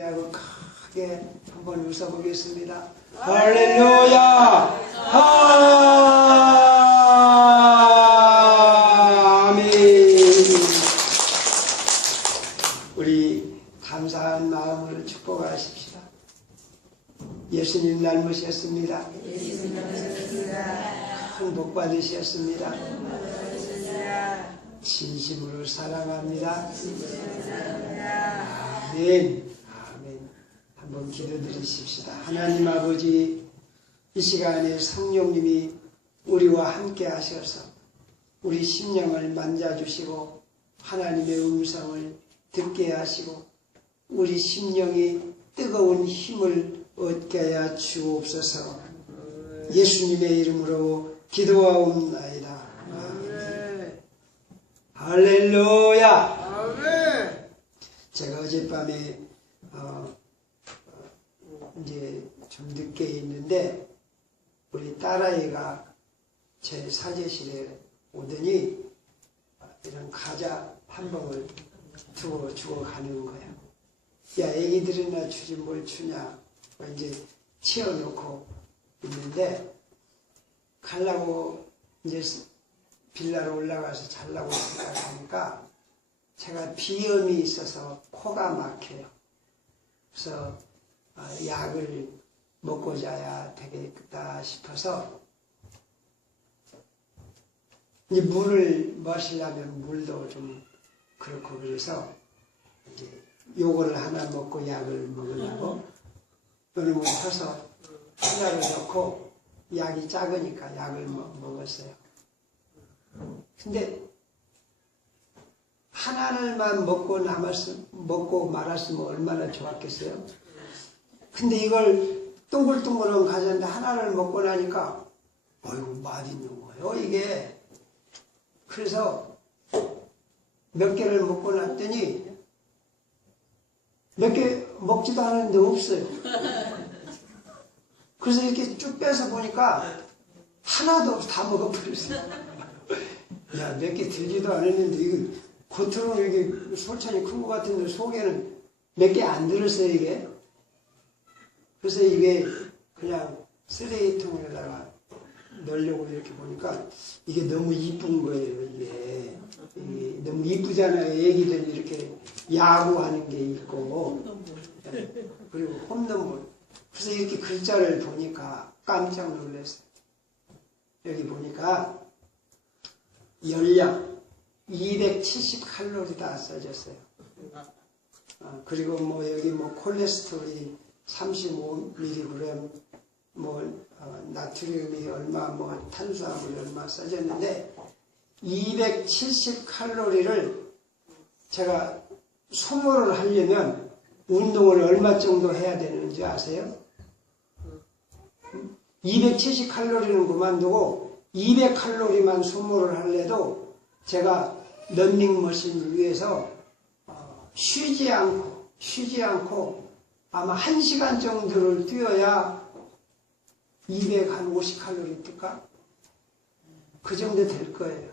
하고 크게 한번 웃어보겠습니다. 할렐루야! 아멘! 우리 감사한 마음으로 축복하십시다. 예수님 닮으셨습니다. 큰 복 받으셨습니다. 진심으로 사랑합니다. 아멘. 아멘. 한번 기도드리십시다. 하나님 아버지, 이 시간에 성령님이 우리와 함께 하셔서 우리 심령을 만져주시고 하나님의 음성을 듣게 하시고 우리 심령이 뜨거운 힘을 얻게 하여 주옵소서. 예수님의 이름으로 기도하옵나이다. 아멘. 할렐루야. 아멘! 제가 어젯밤에 이제 좀 늦게 있는데 우리 딸아이가 제 사제실에 오더니 이런 과자 한 봉을 주고 가는 거야. 야, 애기들이나 주지 뭘 주냐. 이제 치워놓고 있는데 가려고 이제 빌라로 올라가서 자려고 생각하니까 제가 비염이 있어서 코가 막혀요. 그래서 약을 먹고 자야 되겠다 싶어서 이제 물을 마시려면 물도 좀 그렇고 그래서 이제 요거를 하나 먹고 약을 먹으려고 요놈을 펴서 하나를 넣고 약이 작으니까 약을 먹었어요. 근데 하나를만 먹고 말았으면 얼마나 좋았겠어요? 근데 이걸 둥글둥글한 과자인데 하나를 먹고 나니까 어이구 맛있는 거예요 이게. 그래서 몇 개를 먹고 났더니 몇 개 먹지도 않았는데 없어요. 그래서 이렇게 쭉 빼서 보니까 하나도 없어. 다 먹어버렸어요. 야, 몇 개 들지도 않았는데 이거 겉으로는 이게 솔찬히 큰 것 같은데 속에는 몇 개 안 들었어요 이게. 그래서 이게 그냥 쓰레기통에다가 넣으려고 이렇게 보니까 이게 너무 이쁜 거예요 이게 너무 이쁘잖아요. 애기들이 이렇게 야구하는 게 있고 그리고 홈런볼. 그래서 이렇게 글자를 보니까 깜짝 놀랐어요. 여기 보니까 열량 270칼로리다 써졌어요. 그리고 뭐 여기 뭐 콜레스테롤이 35mg, 뭐 나트륨이 얼마, 뭐 탄수화물이 얼마 써졌는데 270칼로리를 제가 소모를 하려면 운동을 얼마 정도 해야 되는지 아세요? 270칼로리는 그만두고 200칼로리만 소모를 하려도 제가 런닝머신 위에서 쉬지 않고 아마 1시간 정도를 뛰어야 250칼로리 뜰까? 그 정도 될 거예요.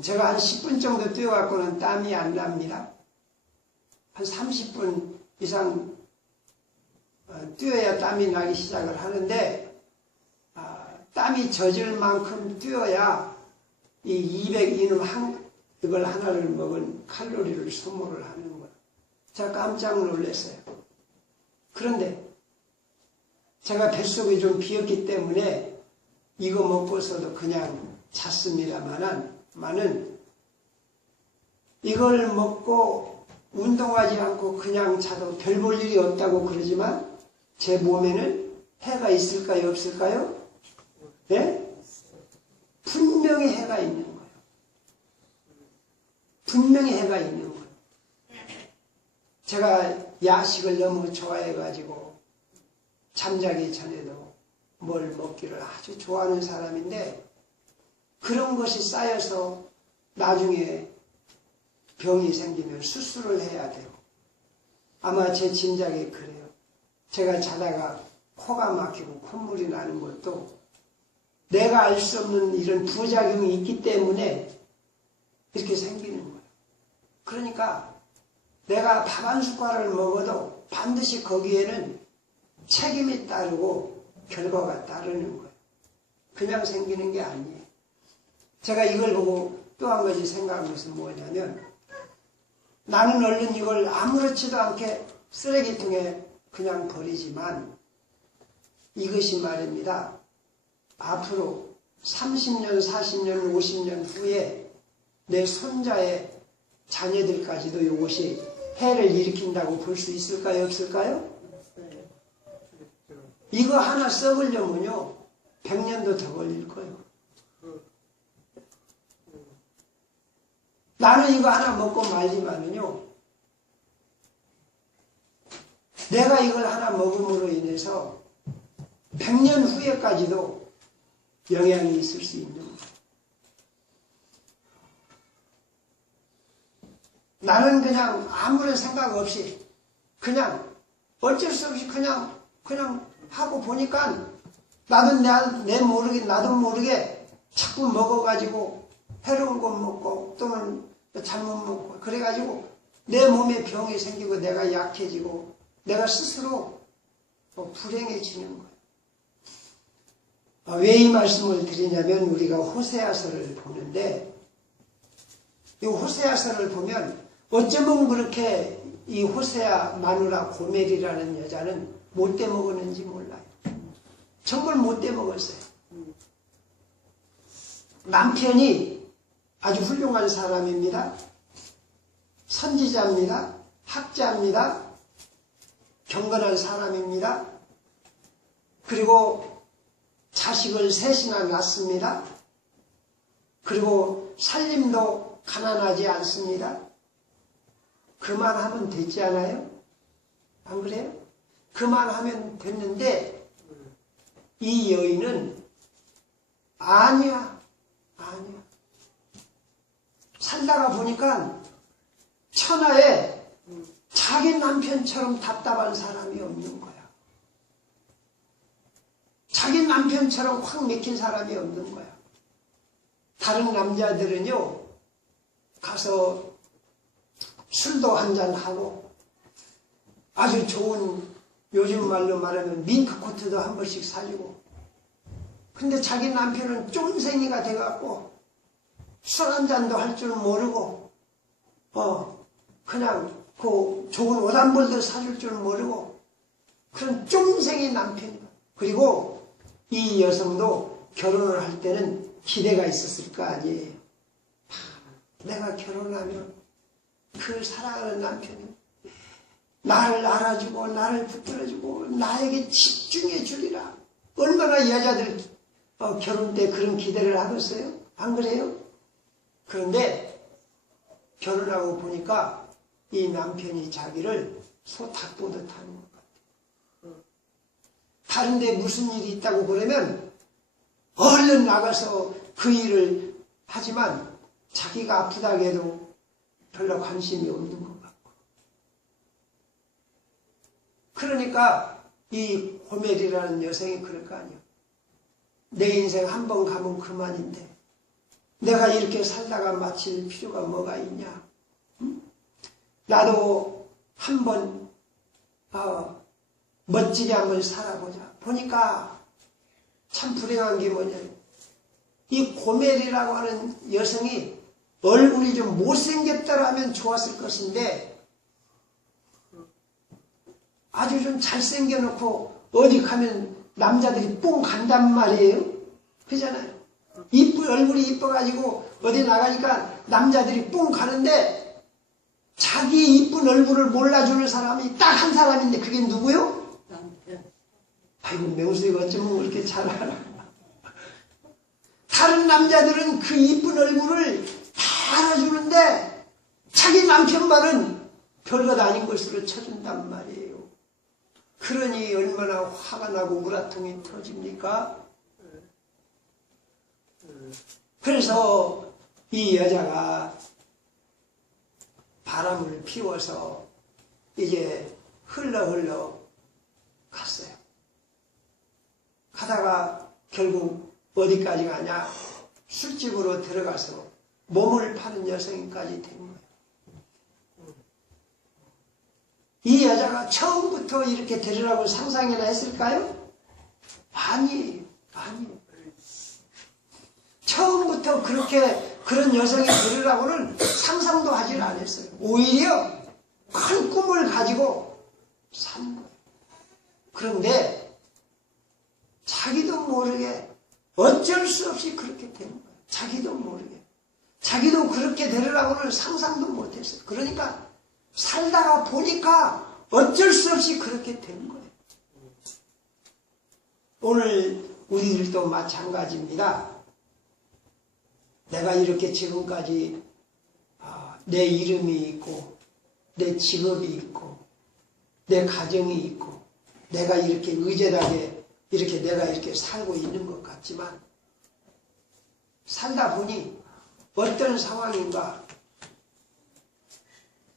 제가 한 10분 정도 뛰어갖고는 땀이 안 납니다. 한 30분 이상 뛰어야 땀이 나기 시작을 하는데 땀이 젖을 만큼 뛰어야 이 200이걸 하나를 먹은 칼로리를 소모를 하는 거예요. 제가 깜짝 놀랐어요. 그런데 제가 뱃속이 좀 비었기 때문에 이거 먹고서도 그냥 잤습니다만은 이걸 먹고 운동하지 않고 그냥 자도 별 볼 일이 없다고 그러지만 제 몸에는 해가 있을까요? 없을까요? 네? 분명히 해가 있는 거예요. 분명히 해가 있는 거예요. 제가 야식을 너무 좋아해가지고 잠자기 전에도 뭘 먹기를 아주 좋아하는 사람인데 그런 것이 쌓여서 나중에 병이 생기면 수술을 해야 돼요. 아마 제 짐작이 그래요. 제가 자다가 코가 막히고 콧물이 나는 것도 내가 알 수 없는 이런 부작용이 있기 때문에 이렇게 생기는 거예요. 그러니까 내가 밥 한 숟갈을 먹어도 반드시 거기에는 책임이 따르고 결과가 따르는 거예요. 그냥 생기는 게 아니에요. 제가 이걸 보고 또 한 가지 생각한 것은 뭐냐면, 나는 얼른 이걸 아무렇지도 않게 쓰레기통에 그냥 버리지만, 이것이 말입니다. 앞으로 30년, 40년, 50년 후에 내 손자의 자녀들까지도 이것이 해를 일으킨다고 볼 수 있을까요? 없을까요? 이거 하나 썩으려면요 100년도 더 걸릴 거예요. 나는 이거 하나 먹고 말지만은요, 내가 이걸 하나 먹음으로 인해서 100년 후에까지도 영향이 있을 수 있는 거예요. 나는 그냥 아무런 생각 없이 그냥 어쩔 수 없이 그냥 하고 보니까 나도 모르게 자꾸 먹어가지고 해로운 거 먹고 또는 잘못 먹고 그래가지고 내 몸에 병이 생기고 내가 약해지고 내가 스스로 불행해지는 거예요. 왜 이 말씀을 드리냐면, 우리가 호세아서를 보는데 이 호세아서를 보면 어쩌면 그렇게 이 호세아 마누라 고멜이라는 여자는 못돼 먹었는지 몰라요. 정말 못돼 먹었어요. 남편이 아주 훌륭한 사람입니다. 선지자입니다. 학자입니다. 경건한 사람입니다. 그리고 자식을 셋이나 낳습니다. 그리고 살림도 가난하지 않습니다. 그만하면 되지 않아요? 안 그래요? 그만하면 됐는데 이 여인은 아니야. 살다가 보니까 천하에 자기 남편처럼 답답한 사람이 없는 거야. 자기 남편처럼 확 맥힌 사람이 없는 거야. 다른 남자들은요, 가서 술도 한잔하고 아주 좋은, 요즘 말로 말하면 밍크코트도 한 번씩 사주고, 근데 자기 남편은 쫌생이가 돼갖고 술 한잔도 할 줄 모르고 그냥 그 좋은 옷 한 벌도 사줄 줄 모르고 그런 쫌생이 남편이야. 그리고 이 여성도 결혼을 할 때는 기대가 있었을 거 아니에요. 내가 결혼하면 그 사랑하는 남편이 나를 알아주고 나를 붙들어주고 나에게 집중해 주리라. 얼마나 여자들 결혼 때 그런 기대를 하겠어요? 안 그래요? 그런데 결혼하고 보니까 이 남편이 자기를 소 닭보듯 하는 것 같아요. 다른데 무슨 일이 있다고 그러면 얼른 나가서 그 일을 하지만 자기가 아프다고 해도 별로 관심이 없는 것 같고. 그러니까 이 고멜이라는 여성이 그럴 거 아니에요. 내 인생 한 번 가면 그만인데 내가 이렇게 살다가 마칠 필요가 뭐가 있냐. 나도 한번 멋지게 한번 살아보자. 보니까 참 불행한 게 뭐냐면 이 고멜이라고 하는 여성이 얼굴이 좀 못생겼더라면 좋았을 것인데 아주 좀 잘생겨놓고 어디 가면 남자들이 뽕 간단 말이에요. 그잖아요. 얼굴이 이뻐가지고 어디 나가니까 남자들이 뽕 가는데 자기 이쁜 얼굴을 몰라주는 사람이 딱 한 사람인데 그게 누구요? 남편. 아이고 명수이가 어쩌면 그렇게 잘 알아. 다른 남자들은 그 이쁜 얼굴을 다 알아주는데 자기 남편만은 별것 아닌 것으로 쳐준단 말이에요. 그러니 얼마나 화가 나고 우라통이 터집니까? 그래서 이 여자가 바람을 피워서 이제 흘러 갔어요. 가다가 결국 어디까지 가냐? 술집으로 들어가서 몸을 파는 여성까지 된 거예요. 이 여자가 처음부터 이렇게 데리라고 상상이나 했을까요? 아니에요. 처음부터 그런 여성이 데리라고는 상상도 하질 않았어요. 오히려 큰 꿈을 가지고 산 거예요. 그런데 자기도 모르게 어쩔 수 없이 그렇게 된 거예요. 자기도 모르게. 자기도 그렇게 되리라고는 상상도 못했어요. 그러니까 살다가 보니까 어쩔 수 없이 그렇게 된 거예요. 오늘 우리들도 마찬가지입니다. 내가 이렇게 지금까지 내 이름이 있고 내 직업이 있고 내 가정이 있고 내가 이렇게 의젓하게 내가 이렇게 살고 있는 것 같지만 살다 보니 어떤 상황인가?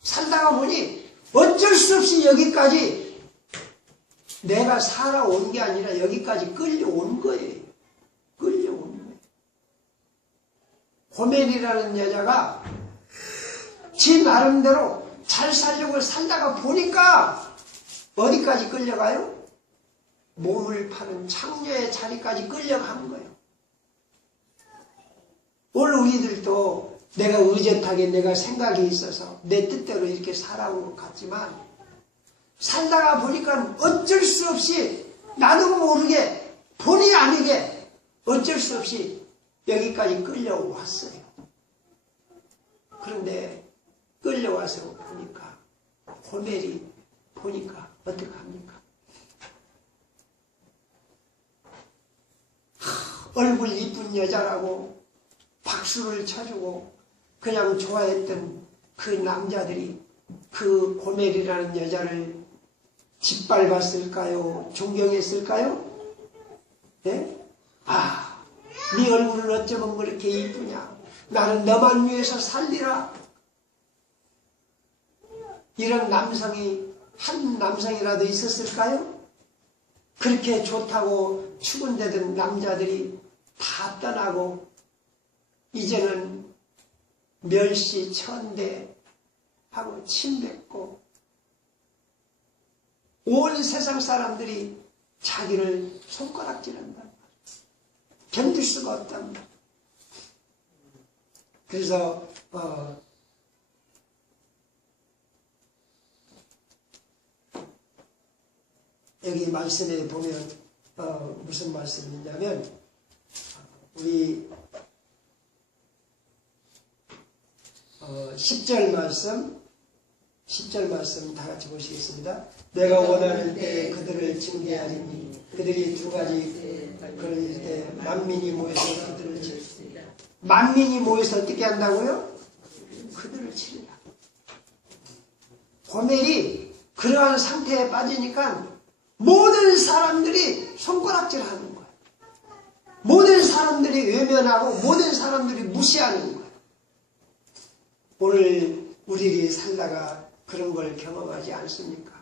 살다가 보니 어쩔 수 없이 여기까지 내가 살아온 게 아니라 여기까지 끌려온 거예요. 끌려온 거예요. 고멜이라는 여자가 지 나름대로 잘 살려고 살다가 보니까 어디까지 끌려가요? 몸을 파는 창녀의 자리까지 끌려간 거예요. 오늘 우리들도 내가 의젓하게 내가 생각이 있어서 내 뜻대로 이렇게 살아온 것 같지만 살다가 보니까 어쩔 수 없이 나도 모르게 본의 아니게 어쩔 수 없이 여기까지 끌려왔어요. 그런데 끌려와서 보니까 고멜이 보니까 어떡합니까? 얼굴 이쁜 여자라고 박수를 쳐주고 그냥 좋아했던 그 남자들이 그 고멜이라는 여자를 짓밟았을까요? 존경했을까요? 네? 네 얼굴은 어쩌면 그렇게 이쁘냐? 나는 너만 위해서 살리라. 이런 남성이 한 남성이라도 있었을까요? 그렇게 좋다고 추근대던 남자들이 다 떠나고 이제는 멸시천대하고 침뱉고 온 세상 사람들이 자기를 손가락질한단 말이에요. 견딜 수가 없단 말이에요. 그래서 여기 말씀에 보면 무슨 말씀이냐면 우리 10절 말씀 다 같이 보시겠습니다. 내가 원하는 때에 그들을 징계하리니 그들이 두 가지 그럴 때 만민이 모여서 그들을 치리라. 만민이 모여서 어떻게 한다고요? 그들을 치리라. 고멜이 그러한 상태에 빠지니까 모든 사람들이 손가락질하는 거예요. 모든 사람들이 외면하고 모든 사람들이 무시하는 거예요. 오늘 우리들이 살다가 그런 걸 경험하지 않습니까?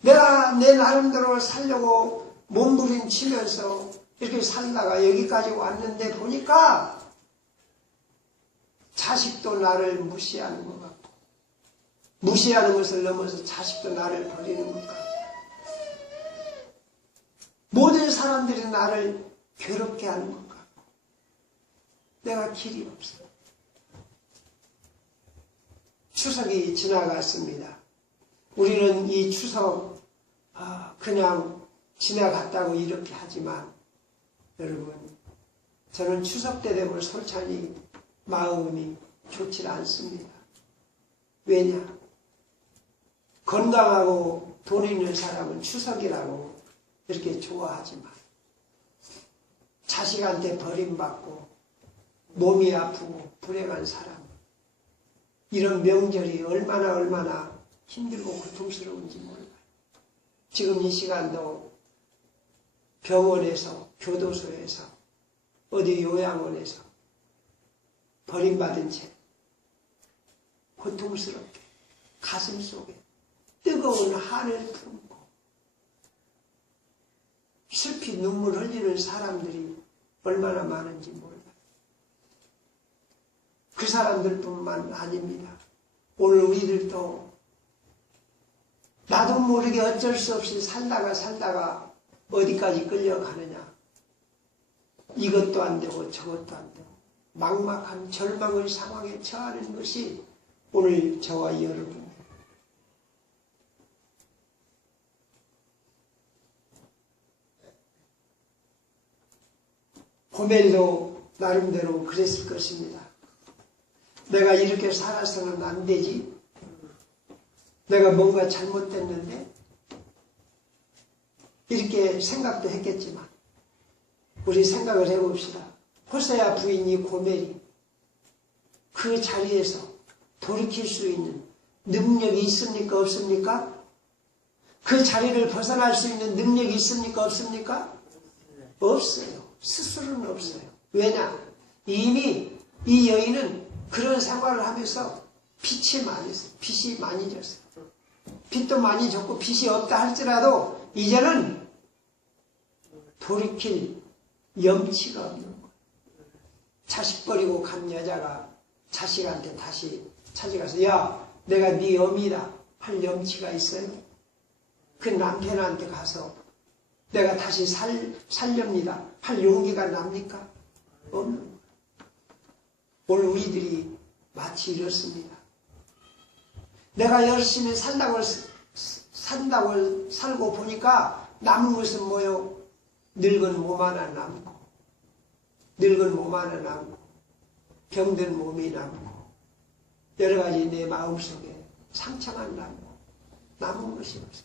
내가 내 나름대로 살려고 몸부림치면서 이렇게 살다가 여기까지 왔는데 보니까 자식도 나를 무시하는 것 같고 무시하는 것을 넘어서 자식도 나를 버리는 것 같고 모든 사람들이 나를 괴롭게 하는 것 같고 내가 길이 없어. 추석이 지나갔습니다. 우리는 이 추석 그냥 지나갔다고 이렇게 하지만 여러분 저는 추석 때 되면 솔찬히 마음이 좋지 않습니다. 왜냐? 건강하고 돈 있는 사람은 추석이라고 이렇게 좋아하지만 자식한테 버림받고 몸이 아프고 불행한 사람 이런 명절이 얼마나 힘들고 고통스러운지 몰라요. 지금 이 시간도 병원에서 교도소에서 어디 요양원에서 버림받은 채 고통스럽게 가슴 속에 뜨거운 한을 품고 슬피 눈물 흘리는 사람들이 얼마나 많은지 몰라요. 그 사람들뿐만 아닙니다. 오늘 우리들도 나도 모르게 어쩔 수 없이 살다가 어디까지 끌려가느냐. 이것도 안 되고 저것도 안 되고 막막한 절망의 상황에 처하는 것이 오늘 저와 여러분. 고멜도 나름대로 그랬을 것입니다. 내가 이렇게 살아서는 안 되지. 내가 뭔가 잘못됐는데 이렇게 생각도 했겠지만 우리 생각을 해봅시다. 호세아 부인이 고멜이 그 자리에서 돌이킬 수 있는 능력이 있습니까? 없습니까? 그 자리를 벗어날 수 있는 능력이 있습니까? 없습니까? 없어요. 스스로는 없어요. 왜냐? 이미 이 여인은 그런 생활을 하면서 빚이 많이 졌어요. 빚도 많이 졌고 빚이 없다 할지라도 이제는 돌이킬 염치가 없는 거예요. 자식 버리고 간 여자가 자식한테 다시 찾아가서 야, 내가 네 어미다 할 염치가 있어요? 그 남편한테 가서 내가 다시 살렵니다 할 용기가 납니까? 없는 거예요. 오늘 우리들이 마치 이렇습니다. 내가 열심히 살고 보니까 남은 것은 뭐요? 늙은 몸 하나 남고, 병든 몸이 남고, 여러 가지 내 마음속에 상처만 남고, 남은 것이 없어요.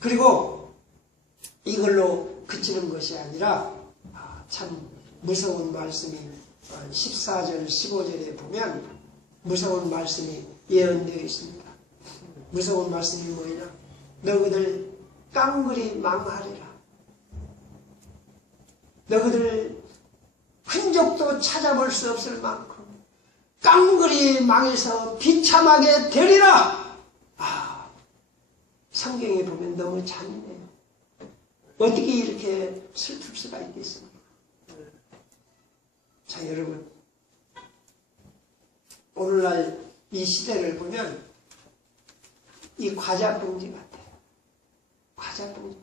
그리고 이걸로 그치는 것이 아니라, 참 무서운 말씀이 14절, 15절에 보면 무서운 말씀이 예언되어 있습니다. 무서운 말씀이 뭐냐? 너희들 깡그리 망하리라. 너희들 흔적도 찾아볼 수 없을 만큼 깡그리 망해서 비참하게 되리라. 성경에 보면 너무 잔인해요. 어떻게 이렇게 슬플 수가 있겠습니까? 자, 여러분, 오늘날 이 시대를 보면 이 과자봉지 같아요. 과자봉지.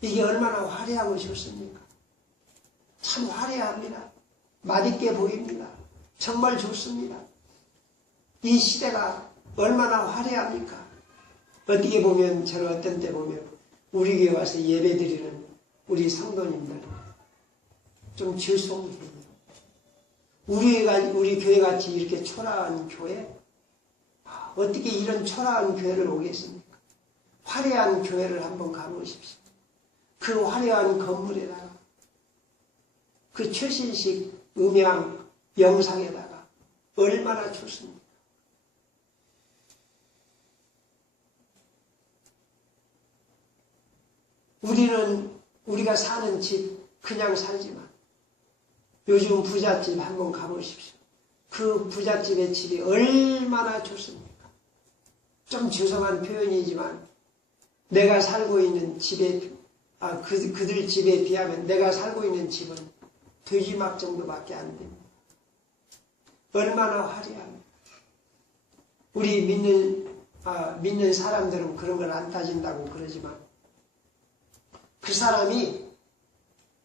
이게 얼마나 화려하고 좋습니까? 참 화려합니다. 맛있게 보입니다. 정말 좋습니다. 이 시대가 얼마나 화려합니까? 어떻게 보면 저는 어떤 때 보면 우리 교회 와서 예배드리는 우리 성도님들 좀 죄송해요. 우리 교회같이 이렇게 초라한 교회? 어떻게 이런 초라한 교회를 오겠습니까? 화려한 교회를 한번 가보십시오. 그 화려한 건물에다가 그 최신식 음향 영상에다가 얼마나 좋습니까? 우리가 사는 집 그냥 살지만 요즘 부잣집 한번 가보십시오. 그 부잣집의 집이 얼마나 좋습니까? 좀 죄송한 표현이지만 내가 살고 있는 집에 그들 집에 비하면 내가 살고 있는 집은 돼지막 정도밖에 안 됩니다. 얼마나 화려합니까? 우리 믿는 사람들은 그런 걸 안 따진다고 그러지만 그 사람이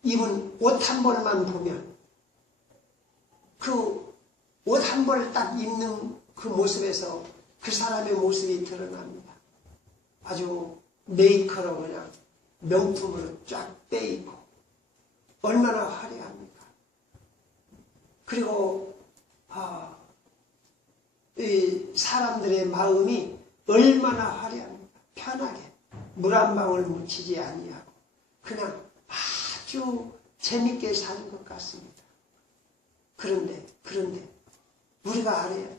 입은 옷 한 벌만 보면 그 옷 한 벌 딱 입는 그 모습에서 그 사람의 모습이 드러납니다. 아주 메이커로 그냥 명품으로 쫙 빼입고 얼마나 화려합니까? 그리고 이 사람들의 마음이 얼마나 화려합니까? 편하게 물 한 방울 묻히지 아니하고 그냥 아주 재밌게 사는 것 같습니다. 그런데 우리가 알아야 돼.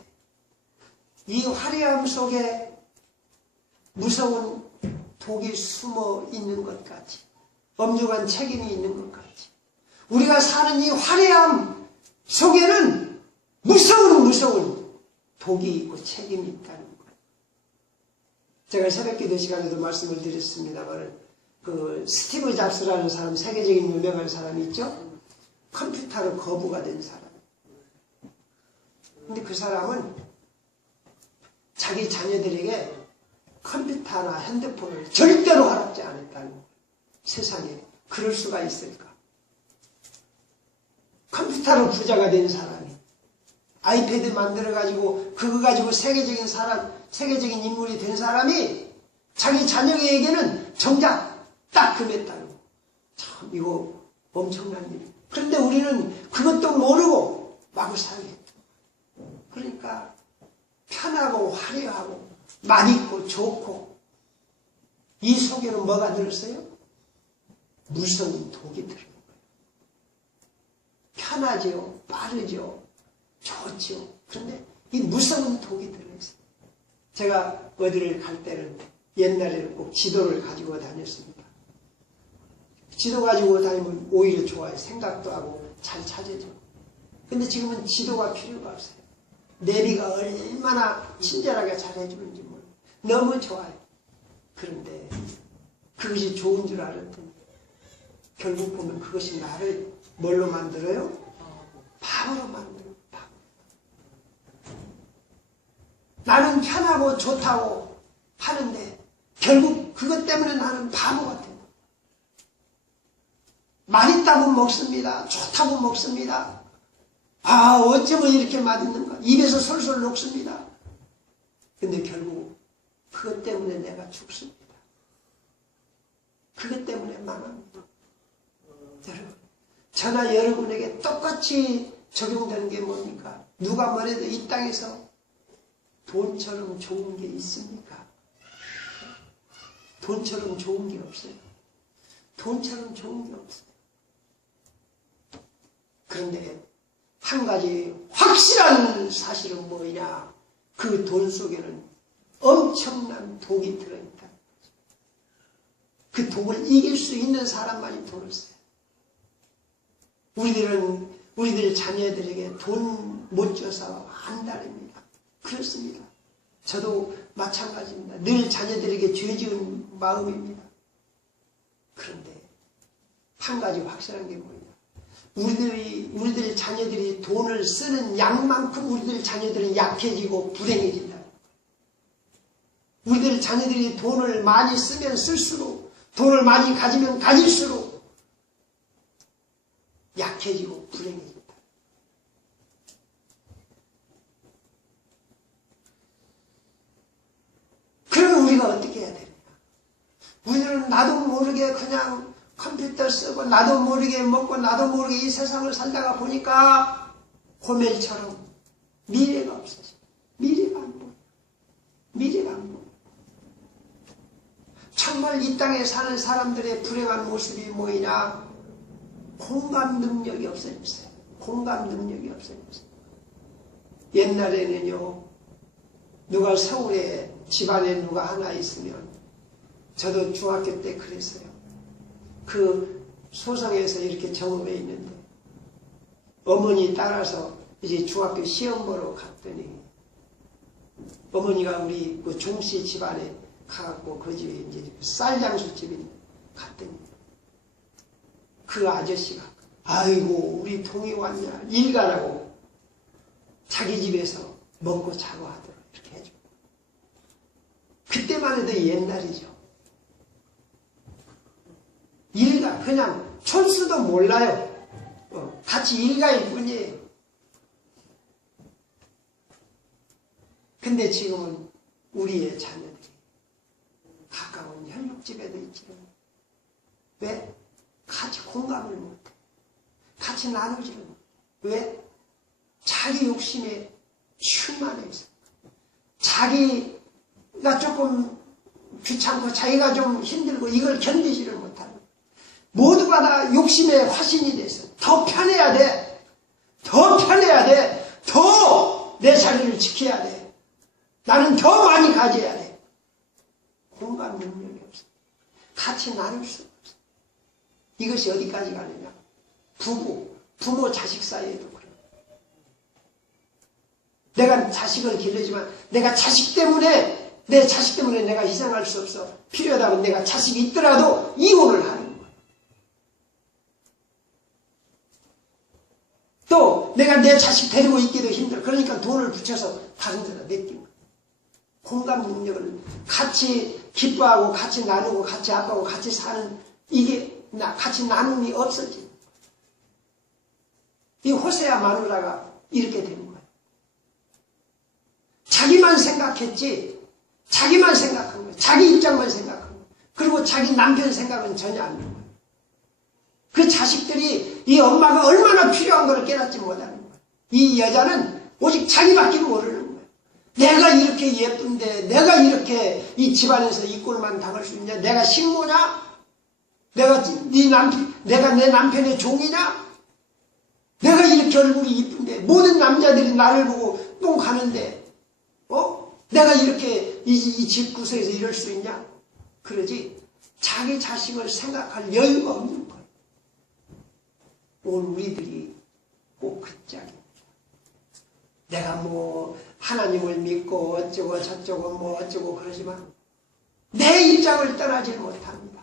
이 화려함 속에 무서운 독이 숨어 있는 것 같이, 엄중한 책임이 있는 것 같이, 우리가 사는 이 화려함 속에는 무서운 독이 있고 책임이 있다는 거예요. 제가 새벽기도 시간에도 말씀을 드렸습니다만 그 스티브 잡스라는 사람, 세계적인 유명한 사람이 있죠? 컴퓨터로 거부가 된 사람. 근데 그 사람은 자기 자녀들에게 컴퓨터나 핸드폰을 절대로 허락지 않았다는 거예요. 세상에 그럴 수가 있을까? 컴퓨터로 부자가 된 사람이 아이패드 만들어가지고 그거 가지고 세계적인 인물이 된 사람이 자기 자녀에게는 정작 딱 금했다는 거. 참 이거 엄청난 일이에요. 그런데 우리는 그것도 모르고 마구 살게. 그러니까 편하고 화려하고 맛있고 좋고 이 속에는 뭐가 들었어요? 무서운 독이 들어요. 편하죠, 빠르죠, 좋죠. 그런데 이 무서운 독이 들어있어요. 제가 어디를 갈 때는 옛날에는 꼭 지도를 가지고 다녔습니다. 지도 가지고 다니면 오히려 좋아요. 생각도 하고 잘 찾아져. 근데 지금은 지도가 필요가 없어요. 내비가 얼마나 친절하게 잘 해주는지 몰라요. 너무 좋아요. 그런데 그것이 좋은 줄 알았더니 결국 보면 그것이 나를 뭘로 만들어요? 바보로 만들어요. 바보. 나는 편하고 좋다고 하는데 결국 그것 때문에 나는 바보가 돼요. 맛있다고 먹습니다. 좋다고 먹습니다. 아, 어쩌면 이렇게 맛있는가. 입에서 솔솔 녹습니다. 근데 결국 그것 때문에 내가 죽습니다. 그것 때문에 망합니다. 여러분, 저나 여러분에게 똑같이 적용되는 게 뭡니까? 누가 뭐래도 이 땅에서 돈처럼 좋은 게 있습니까? 돈처럼 좋은 게 없어요. 돈처럼 좋은 게 없어요. 그런데 한 가지 확실한 사실은 뭐냐? 그 돈 속에는 엄청난 독이 들어있다. 그 독을 이길 수 있는 사람만이 돈을 써요. 우리들 자녀들에게 돈 못 줘서 안달입니다. 그렇습니다. 저도 마찬가지입니다. 늘 자녀들에게 죄 지은 마음입니다. 그런데 한 가지 확실한 게 뭐냐? 우리들 자녀들이 돈을 쓰는 양만큼 우리들 자녀들은 약해지고 불행해진다. 우리들 자녀들이 돈을 많이 쓰면 쓸수록, 돈을 많이 가지면 가질수록 약해지고 불행해진다. 그러면 우리가 어떻게 해야 되느냐? 우리들은 나도 모르게 그냥 컴퓨터 쓰고 나도 모르게 먹고 나도 모르게 이 세상을 살다가 보니까 고멜처럼 미래가 없어져. 미래가 안 보여. 미래가 안 보여. 정말 이 땅에 사는 사람들의 불행한 모습이 뭐이냐? 공감 능력이 없어졌어요. 공감 능력이 없어졌어요. 옛날에는요, 누가 서울에 집안에 누가 하나 있으면, 저도 중학교 때 그랬어요. 그 소성에서 이렇게 정읍에 있는데 어머니 따라서 이제 중학교 시험 보러 갔더니 어머니가 우리 그 종씨 집안에 가갖고 그 집에 이제 쌀장수집에 갔더니 그 아저씨가 아이고 우리 동이 왔냐 일 가라고 자기 집에서 먹고 자고 하도록 이렇게 해줘. 그때만 해도 옛날이죠. 일가 그냥 촌수도 몰라요. 같이 일가일 뿐이에요. 근데 지금은 우리의 자녀들이 가까운 혈육집에도 있지만 왜? 같이 공감을 못해. 같이 나누지를 못해. 왜? 자기 욕심에 충만해 있어. 자기가 조금 귀찮고 자기가 좀 힘들고 이걸 견디지를 못하는 모두가 다 욕심의 화신이 돼서 더 편해야 돼. 더 편해야 돼. 더 내 자리를 지켜야 돼. 나는 더 많이 가져야 돼. 공감 능력이 없어. 같이 나눌 수 없어. 이것이 어디까지 가느냐? 부모 자식 사이에도 그래. 내가 자식을 기르지만 내가 자식 때문에 내 자식 때문에 내가 희생할 수 없어. 필요하다면 내가 자식이 있더라도 이혼을 하는 거야. 또 내가 내 자식 데리고 있기도 힘들어. 그러니까 돈을 붙여서 다른 데다 맡긴 거야. 공감 능력을 같이 기뻐하고 같이 나누고 같이 아빠하고 같이 사는 이게 같이 나눔이 없어지. 이 호세아 마누라가 이렇게 된 거예요. 자기만 생각했지, 자기만 생각한 거예요. 자기 입장만 생각한 거예요. 그리고 자기 남편 생각은 전혀 안 해요. 그 자식들이 이 엄마가 얼마나 필요한 걸 깨닫지 못하는 거예요. 이 여자는 오직 자기밖에 모르는 거예요. 내가 이렇게 예쁜데, 내가 이렇게 이 집안에서 이 꼴만 당할 수 있냐? 내가 식모냐? 내가 내 남편의 종이냐? 내가 이렇게 얼굴이 이쁜데, 모든 남자들이 나를 보고 똥 가는데, 내가 이렇게 이 집구석에서 이럴 수 있냐? 그러지, 자기 자식을 생각할 여유가 없는 거예요. 오늘 우리들이 꼭 그 짝입니다. 내가 뭐 하나님을 믿고 어쩌고 저쩌고 뭐 어쩌고 그러지만 내 입장을 떠나지 못합니다.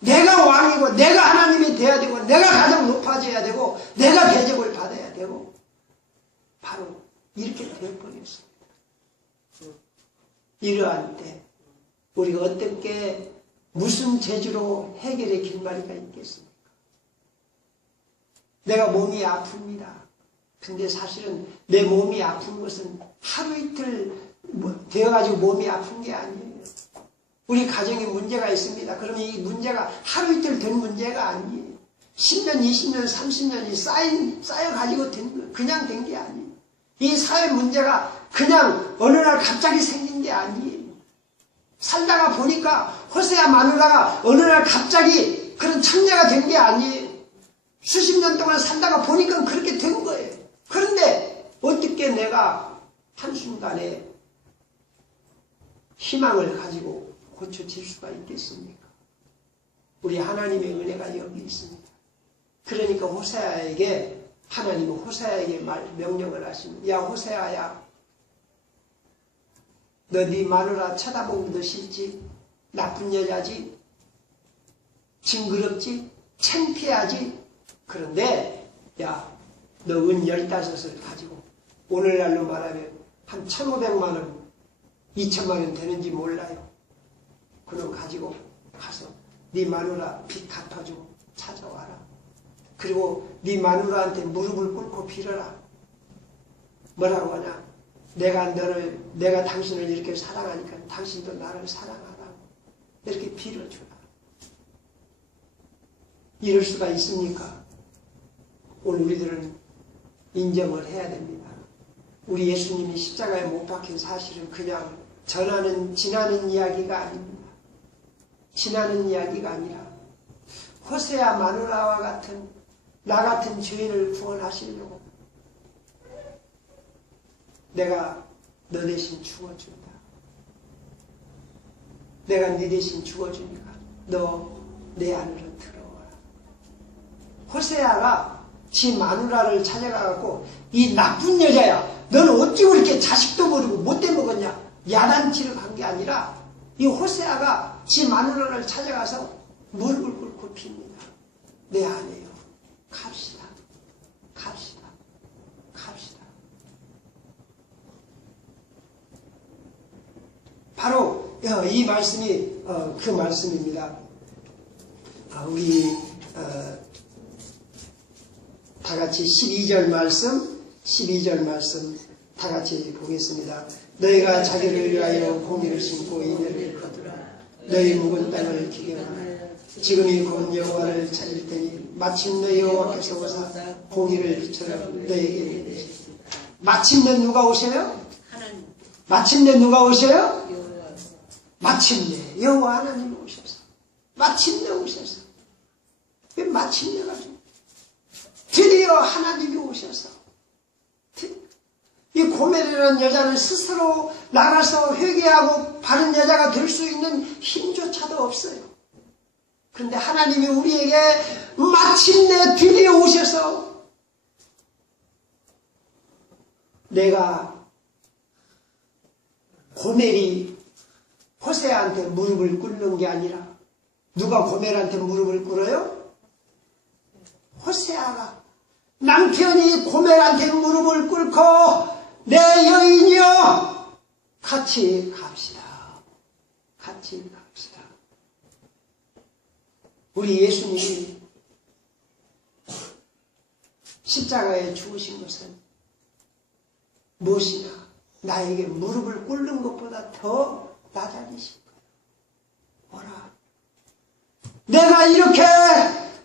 내가 왕이고 내가 하나님이 돼야 되고 내가 가장 높아져야 되고 내가 대접을 받아야 되고 바로 이렇게 되어버렸습니다. 이러한 때 우리가 어떻게 무슨 재주로 해결의 길말이가 있겠습니까? 내가 몸이 아픕니다. 근데 사실은 내 몸이 아픈 것은 하루 이틀 되어가지고 몸이 아픈 게 아니에요. 우리 가정에 문제가 있습니다. 그러면 이 문제가 하루 이틀 된 문제가 아니에요. 10년, 20년, 30년이 쌓여가지고 그냥 된 게 아니에요. 이 사회 문제가 그냥 어느 날 갑자기 생긴 게 아니에요. 살다가 보니까 호세아 마누라가 어느 날 갑자기 그런 청녀가 된 게 아니에요. 수십 년 동안 살다가 보니까 그렇게 된 거예요. 그런데 어떻게 내가 한순간에 희망을 가지고 고쳐질 수가 있겠습니까? 우리 하나님의 은혜가 여기 있습니다. 그러니까 호세아에게 하나님은 호세아에게 명령을 하십니다. 야 호세아야, 너 네 마누라 쳐다보면 너 싫지? 나쁜 여자지? 징그럽지? 창피하지? 그런데 야, 너 은 15을 가지고 오늘날로 말하면 한 1,500만 원, 2,000만 원 되는지 몰라요. 그럼 가지고 가서 네 마누라 빚 갚아주고 찾아와라. 그리고 네 마누라한테 무릎을 꿇고 빌어라. 뭐라고 하냐? 내가 당신을 이렇게 사랑하니까 당신도 나를 사랑하라. 이렇게 빌어주라. 이럴 수가 있습니까? 오늘 우리들은 인정을 해야 됩니다. 우리 예수님이 십자가에 못 박힌 사실은 그냥 지나는 이야기가 아닙니다. 지나는 이야기가 아니라 호세아 마누라와 같은 나 같은 죄인을 구원하시려고 내가 너 대신 죽어준다. 내가 네 대신 죽어주니까 너 내 안으로 들어와라. 호세아가 지 마누라를 찾아가갖고 이 나쁜 여자야, 너는 어찌 그렇게 자식도 모르고 못돼 먹었냐, 야단치러 간 게 아니라 이 호세아가 지 마누라를 찾아가서 무릎을 꿇고 빕니다. 내 아내요, 갑시다. 바로 이 말씀이 그 말씀입니다. 우리 다 같이 12절 말씀 다 같이 보겠습니다. 너희가 자기를 위하여 공의를 심고 인내를 거두라. 너희 묵은 땅을 기경하라. 지금이 곧 여호와를 찾을 테니 마침내 여호와께서 오사 공의를 비춰 너희에게 이르시리라. 마침내 누가 오셔요? 하나님. 마침내 누가 오셔요? 마침내 여호와 하나님이 오셔서 마침내 오셔서 왜 마침내가 드디어 하나님이 오셔서 이 고멜이라는 여자는 스스로 나가서 회개하고 바른 여자가 될 수 있는 힘조차도 없어요. 그런데 하나님이 우리에게 마침내 드디어 오셔서 내가 고멜이 호세아한테 무릎을 꿇는 게 아니라 누가 고멜한테 무릎을 꿇어요? 호세아가 남편이 고멜한테 무릎을 꿇고 내 여인이여 같이 갑시다. 같이 갑시다. 우리 예수님이 십자가에 죽으신 것은 무엇이냐? 나에게 무릎을 꿇는 것보다 더 낮아지신 거예요. 오라. 내가 이렇게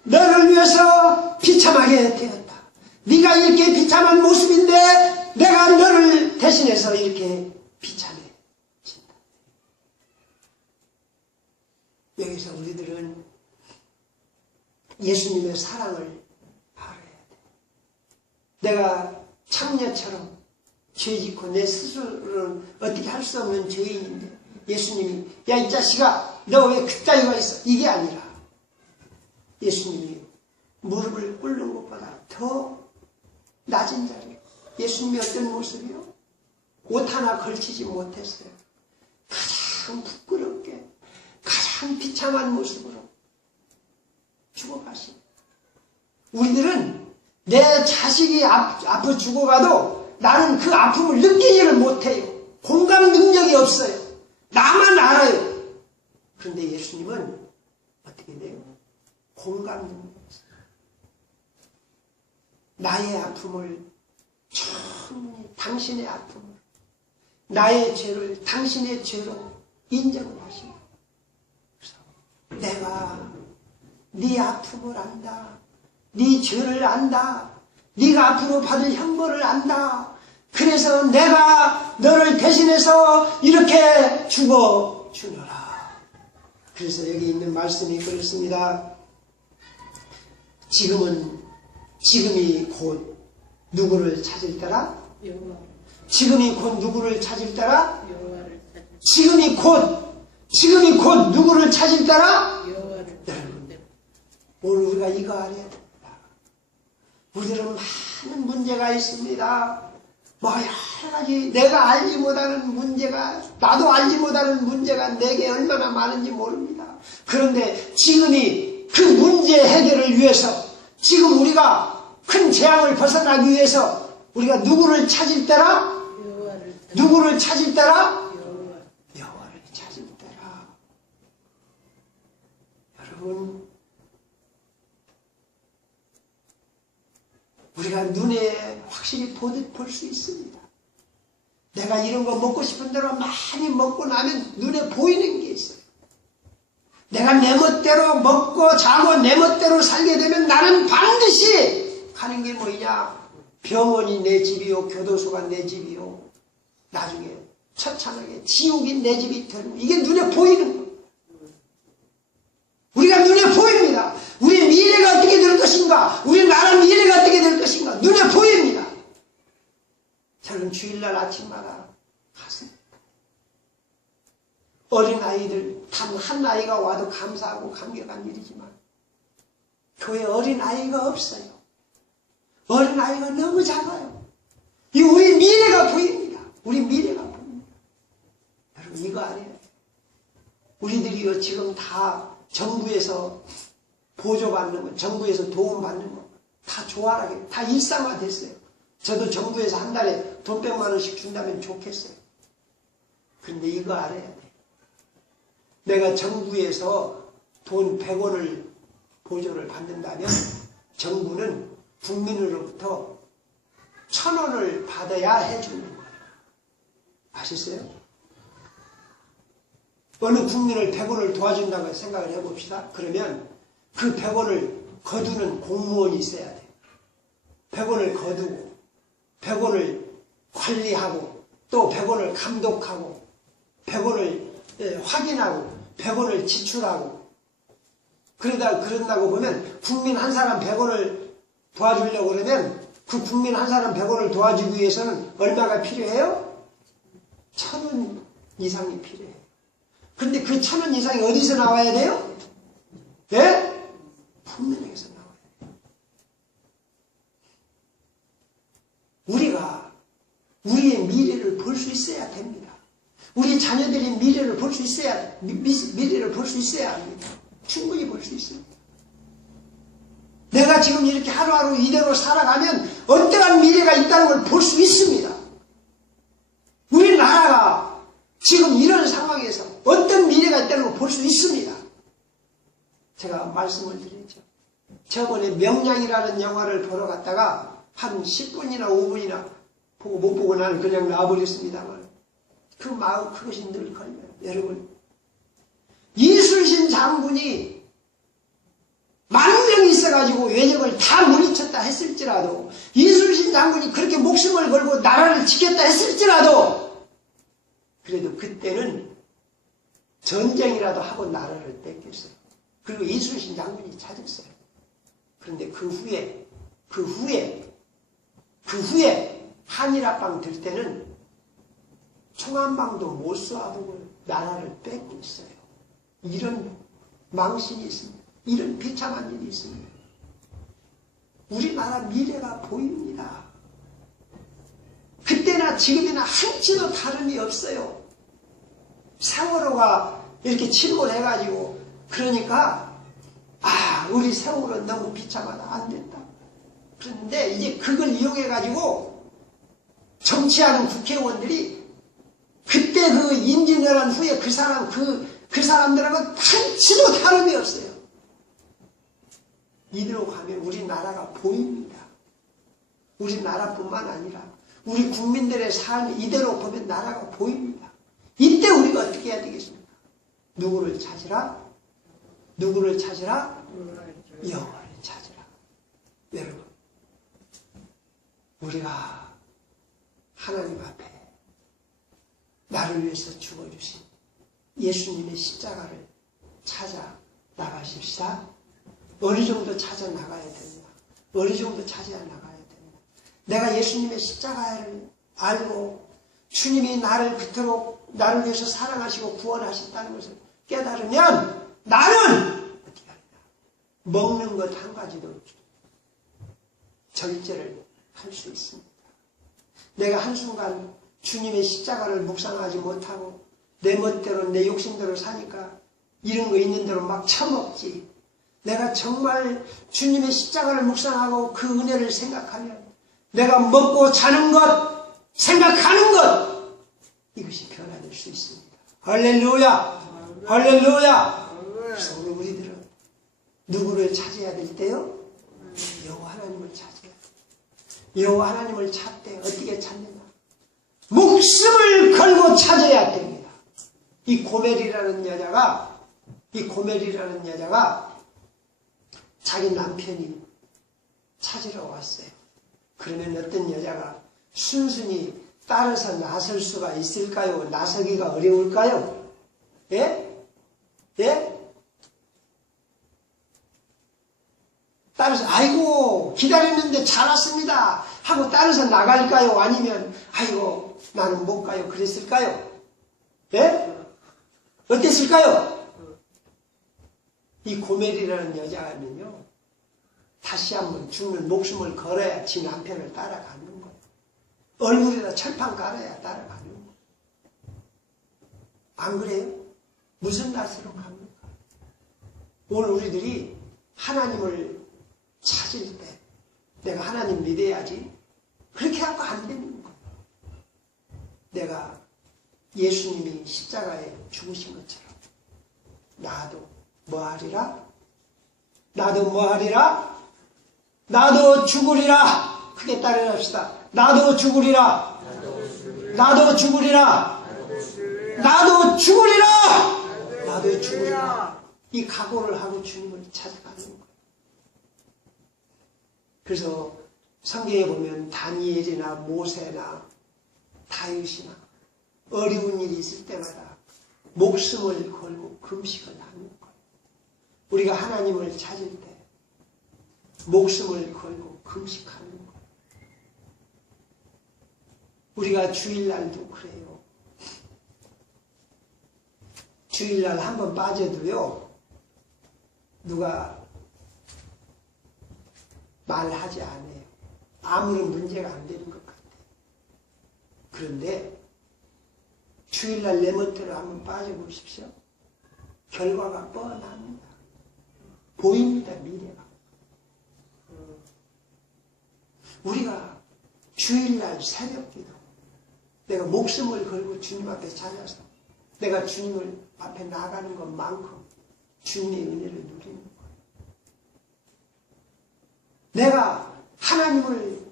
너를 위해서 비참하게 되었다. 네가 이렇게 비참한 모습인데 내가 너를 대신해서 이렇게 비참해진다. 여기서 우리들은 예수님의 사랑을 알아야 돼. 내가 창녀처럼 죄짓고 내 스스로는 어떻게 할 수 없는 죄인인데 예수님이 야 이 자식아 너 왜 그따위가 있어? 이게 아니라 예수님이 무릎을 꿇는 것보다 더 낮은 자리에 예수님이 어떤 모습이요? 옷 하나 걸치지 못했어요. 가장 부끄럽게 가장 비참한 모습으로 죽어가신. 우리들은 내 자식이 아파 죽어가도 나는 그 아픔을 느끼지를 못해요. 공감 능력이 없어요. 나만 알아요. 그런데 예수님은 어떻게 돼요? 공감 능력이 있어요. 나의 아픔을 충분히 당신의 아픔을 나의 죄를 당신의 죄로 인정을 하십니다. 내가 네 아픔을 안다. 네 죄를 안다. 네가 앞으로 받을 형벌을 안다. 그래서 내가 너를 대신해서 이렇게 죽어주노라. 그래서 여기 있는 말씀이 그렇습니다. 지금이 곧 누구를 찾을 때라? 지금이 곧 누구를 찾을 때라? 지금이 곧 누구를 찾을 때라? 오늘 우리가 이거 알아야 됩니다. 우리들은 많은 문제가 있습니다. 여러 가지 내가 알지 못하는 문제가 나도 알지 못하는 문제가 내게 얼마나 많은지 모릅니다. 그런데 지금이 그 문제 해결을 위해서 지금 우리가 큰 재앙을 벗어나기 위해서 우리가 누구를 찾을 때라? 누구를 찾을 때라? 여호와를 찾을 때라. 여러분 우리가 눈에 확실히 보듯 볼 수 있습니다. 내가 이런 거 먹고 싶은 대로 많이 먹고 나면 눈에 보이는 게 있어요. 내가 내 멋대로 먹고 자고 내 멋대로 살게 되면 나는 반드시 가는 게 뭐냐? 병원이 내 집이요, 교도소가 내 집이요. 나중에 처참하게 지옥이 내 집이 되는 이게 눈에 보이는 거예요. 우리가 눈에 보입니다. 우리 미래가 어떻게 될 것인가? 우리 나라 미래가 어떻게 될 것인가? 눈에 보입니다. 저는 주일날 아침마다 갔습니다. 어린아이들 단 한 아이가 와도 감사하고 감격한 일이지만 교회 어린아이가 없어요. 어린아이가 너무 작아요. 이 우리 미래가 보입니다. 우리 미래가 보입니다. 여러분 이거 알아야 돼요. 우리들이 지금 다 정부에서 보조받는 거, 정부에서 도움받는 거 다 조활하게 다 일상화됐어요. 저도 정부에서 한 달에 돈 100만 원씩 준다면 좋겠어요. 근데 이거 알아야 돼. 내가 정부에서 돈 100원을 보조를 받는다면 정부는 국민으로부터 1000원을 받아야 해주는 거예요. 아셨어요? 어느 국민을 100원을 도와준다고 생각을 해봅시다. 그러면 그 100원을 거두는 공무원이 있어야 돼요. 100원을 거두고 100원을 관리하고 또 100원을 감독하고 100원을 확인하고 100원을 지출하고 그런다고 보면 국민 한 사람 100원을 도와주려고 그러면 그 국민 한 사람 100원을 도와주기 위해서는 얼마가 필요해요? 1000원 이상이 필요해요. 근데 그 1000원 이상이 어디서 나와야 돼요? 예? 국민에게서 나와야 돼요. 우리가 우리의 미래를 볼 수 있어야 됩니다. 우리 자녀들의 미래를 볼 수 있어야, 미래를 볼 수 있어야 합니다. 충분히 볼 수 있습니다. 내가 지금 이렇게 하루하루 이대로 살아가면 어떠한 미래가 있다는 걸 볼 수 있습니다. 우리나라가 지금 이런 상황에서 어떤 미래가 있다는 걸 볼 수 있습니다. 제가 말씀을 드렸죠. 저번에 명량이라는 영화를 보러 갔다가 한 10분이나 5분이나 보고 못 보고 나는 그냥 놔버렸습니다만 그 마음 그것이 늘 걸려요. 여러분, 이순신 장군이 10,000명이 있어가지고 외적을 다 물리쳤다 했을지라도, 이순신 장군이 그렇게 목숨을 걸고 나라를 지켰다 했을지라도, 그래도 그때는 전쟁이라도 하고 나라를 뺏겼어요. 그리고 이순신 장군이 찾았어요. 그런데 그 후에 한일합방 들 때는 총 한 방도 못 쏘아보고 나라를 뺏겼어요. 이런 망신이 있습니다. 이런 비참한 일이 있습니다. 우리나라 미래가 보입니다. 그때나 지금이나 한치도 다름이 없어요. 세월호가 이렇게 침몰해가지고 그러니까 우리 세월호 너무 비참하다, 안 된다. 그런데 이제 그걸 이용해가지고 정치하는 국회의원들이 그때 그 임진왜란 후에 그 사람들하고 한치도 다름이 없어요. 이대로 가면 우리나라가 보입니다. 우리나라뿐만 아니라 우리 국민들의 삶이 이대로 보면 나라가 보입니다. 이때 우리가 어떻게 해야 되겠습니까? 누구를 찾으라? 누구를 찾으라? 여호와를 찾으라. 여러분, 우리가 하나님 앞에 나를 위해서 죽어주신 예수님의 십자가를 찾아 나가십시다. 어느 정도 찾아 나가야 됩니다. 어느 정도 찾아 나가야 됩니다. 내가 예수님의 십자가를 알고 주님이 나를 그토록 나를 위해서 사랑하시고 구원하셨다는 것을 깨달으면 나는 어떻게 하느냐? 먹는 것 한 가지도 절제를 할 수 있습니다. 내가 한순간 주님의 십자가를 묵상하지 못하고 내 멋대로 내 욕심대로 사니까 이런 거 있는 대로 막 처먹지. 내가 정말 주님의 십자가를 묵상하고 그 은혜를 생각하면 내가 먹고 자는 것, 생각하는 것, 이것이 변화될 수 있습니다. 할렐루야! 할렐루야! 그래서 우리들은 누구를 찾아야 될 때요? 여호와 하나님을 찾아야 돼요. 여호와 하나님을 찾되 어떻게 찾느냐? 목숨을 걸고 찾아야 됩니다. 이 고멜이라는 여자가 자기 남편이 찾으러 왔어요. 그러면 어떤 여자가 순순히 따라서 나설 수가 있을까요? 나서기가 어려울까요? 예? 예? 따라서 아이고 기다렸는데 잘 왔습니다 하고 따라서 나갈까요? 아니면 아이고 나는 못 가요 그랬을까요? 예? 어땠을까요? 이 고멜이라는 여자는요, 다시 한번 죽는 목숨을 걸어야 지 남편을 따라가는 거예요. 얼굴에다 철판 깔아야 따라가는 거예요. 안 그래요? 무슨 낯으로 갑니까? 오늘 우리들이 하나님을 찾을 때 내가 하나님 믿어야지 그렇게 하고 안 되는 거예요. 내가 예수님이 십자가에 죽으신 것처럼 나도 뭐하리라? 나도 뭐하리라? 나도 죽으리라. 크게 따라합시다. 나도 죽으리라. 나도 죽으리라. 나도 죽으리라. 나도 죽으리라. 이 각오를 하고 주님을 찾아가는 거예요. 그래서 성경에 보면 다니엘이나 모세나 다윗이나 어려운 일이 있을 때마다 목숨을 걸고 금식을 하는 거예요. 우리가 하나님을 찾을 때 목숨을 걸고 금식하는 거예요. 우리가 주일날도 그래요. 주일날 한번 빠져도요, 누가 말하지 않아요. 아무런 문제가 안 되는 것 같아요. 그런데 주일날 내 멋대로 한번 빠져보십시오. 결과가 뻔합니다. 보입니다, 미래가. 우리가 주일날 새벽기도 내가 목숨을 걸고 주님 앞에 찾아서 내가 주님을 앞에 나가는 것만큼 주님의 은혜를 누리는 거예요. 내가 하나님을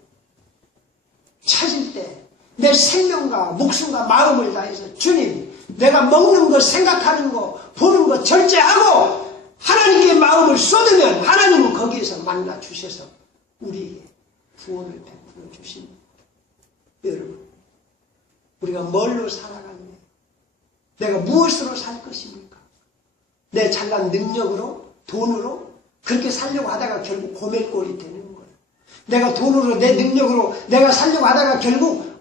찾을 때 내 생명과 목숨과 마음을 다해서 주님, 내가 먹는 거, 생각하는 거, 보는 거 절제하고 하나님께 마음을 쏟으면 하나님은 거기에서 만나 주셔서 우리에게 구원을 베풀어 주십니다. 여러분, 우리가 뭘로 살아가느냐? 내가 무엇으로 살 것입니까? 내 잘난 능력으로, 돈으로 그렇게 살려고 하다가 결국 고멜꼴이 되는 거예요. 내가 돈으로, 내 능력으로 내가 살려고 하다가 결국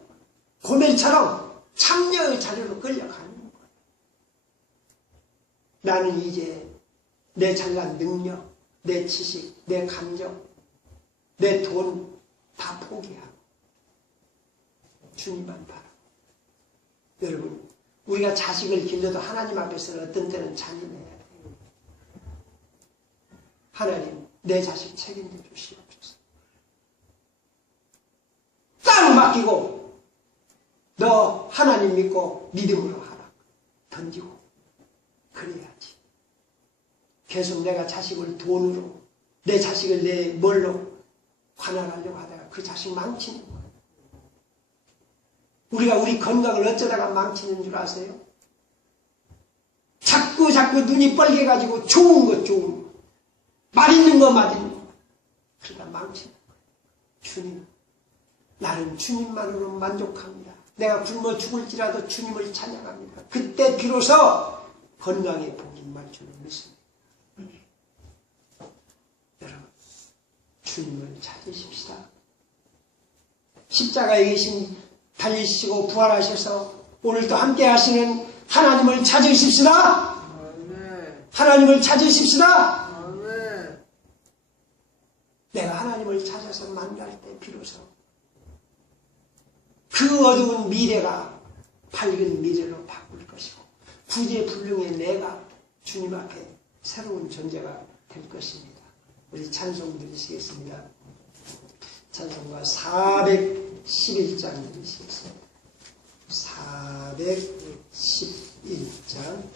고멜처럼 참녀의 자리로 끌려가는 거예요. 나는 이제 내 잘난 능력, 내 지식, 내 감정, 내 돈 다 포기하고 주님만 바라고. 여러분, 우리가 자식을 길러도 하나님 앞에서는 어떤 때는 잔인해야 돼요. 하나님, 내 자식 책임져 주시옵소서. 딱 맡기고 너 하나님 믿고 믿음으로 하라. 던지고 그래야지. 계속 내가 자식을 돈으로, 내 자식을 내 뭘로 관할하려고 하다가 그 자식 망치는 거예요. 우리가 우리 건강을 어쩌다가 망치는 줄 아세요? 자꾸 눈이 뻘개가지고 좋은 거, 맛있는 거, 그러다 망치는 거예요. 주님, 나는 주님만으로 만족합니다. 내가 굶어 죽을지라도 주님을 찬양합니다. 그때 비로소 건강의 복이 임할 줄을 믿습니다. 여러분, 주님을 찾으십시다. 십자가에 계신 달리시고 부활하셔서 오늘도 함께 하시는 하나님을 찾으십시다. 아멘. 하나님을 찾으십시다. 아멘. 내가 하나님을 찾아서 만날 때 비로소 그 어두운 미래가 밝은 미래로 바꿀 것이고 구제불능의 내가 주님 앞에 새로운 존재가 될 것입니다. 우리 찬송 드리시겠습니다. 찬송가 411장 드리시겠습니다. 411장